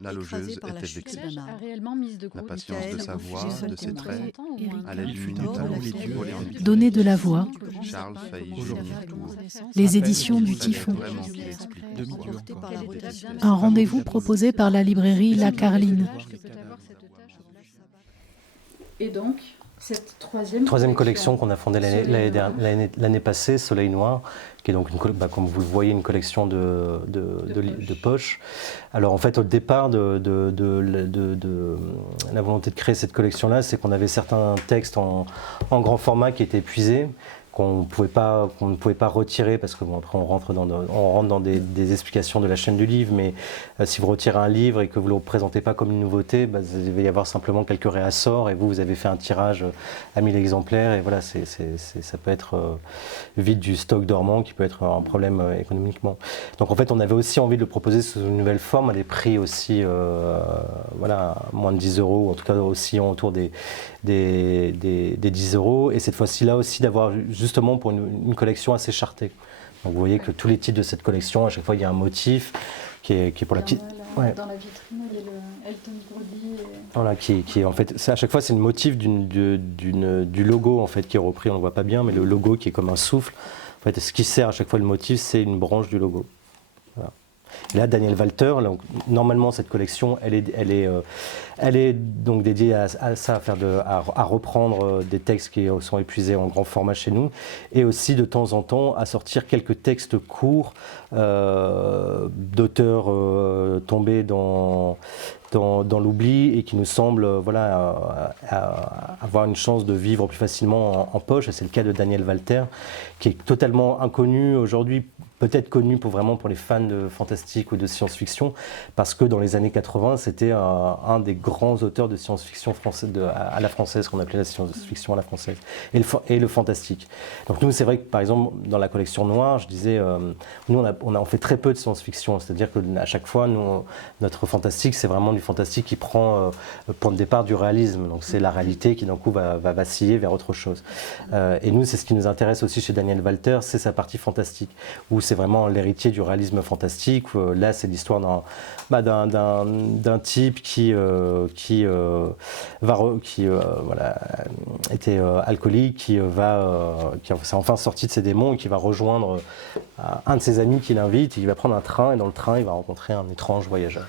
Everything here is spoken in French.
La logeuse était vexée. A réellement mise de La gros patience de sa voix, de ses traits, à Erika, l'aide d'une minute à l'autre, volait en éclats. Donner de la voix. Charles faillit gémir tout haut. Les éditions du Il fallait Typhon. vraiment qu'il explique pourquoi. Un rendez-vous proposé par la librairie La Carline. Et donc, cette troisième collection qu'on a fondée l'année passée, Soleil Noir, qui est donc, comme vous le voyez, une collection de poches. Alors en fait, au départ de la volonté de créer cette collection-là, c'est qu'on avait certains textes en grand format qui étaient épuisés, qu'on ne pouvait pas retirer, parce que bon, après on rentre dans des explications de la chaîne du livre, mais si vous retirez un livre et que vous ne le représentez pas comme une nouveauté, il va y avoir simplement quelques réassorts, et vous avez fait un tirage à 1000 exemplaires, et voilà, ça peut être vide du stock dormant, qui peut être un problème économiquement. Donc en fait, on avait aussi envie de le proposer sous une nouvelle forme, à des prix aussi, voilà, moins de 10 €, ou en tout cas oscillant autour des 10 €, et cette fois-ci là aussi d'avoir justement pour une collection assez chartée. Donc vous voyez que tous les titres de cette collection, à chaque fois il y a un motif qui est pour la petite... Ouais. Dans la vitrine, il y a le Elton Brody. Voilà, qui est en fait, à chaque fois c'est le motif du logo en fait qui est repris, on ne le voit pas bien, mais le logo qui est comme un souffle. En fait, ce qui sert à chaque fois le motif, c'est une branche du logo. Voilà. Et là, Daniel Walter, normalement cette collection, elle est donc dédiée à ça, à reprendre des textes qui sont épuisés en grand format chez nous, et aussi de temps en temps à sortir quelques textes courts d'auteurs tombés dans l'oubli et qui nous semblent avoir une chance de vivre plus facilement en poche. C'est le cas de Daniel Walter, qui est totalement inconnu aujourd'hui, peut-être connu pour les fans de fantastique ou de science-fiction, parce que dans les années 80, c'était un des grands auteurs de science-fiction à la française, qu'on appelait la science-fiction à la française, et le fantastique. Donc nous, c'est vrai que par exemple, dans la collection noire, je disais, nous on fait très peu de science-fiction, c'est-à-dire qu'à chaque fois, notre fantastique, c'est vraiment du fantastique qui prend point de départ du réalisme, donc c'est la réalité qui d'un coup va vaciller vers autre chose. Et nous, c'est ce qui nous intéresse aussi chez Daniel Walter, c'est sa partie fantastique, où c'est vraiment l'héritier du réalisme fantastique. Là, c'est l'histoire d'un type qui était alcoolique, qui s'est enfin sorti de ses démons et qui va rejoindre un de ses amis qui l'invite. Il va prendre un train, et dans le train, il va rencontrer un étrange voyageur.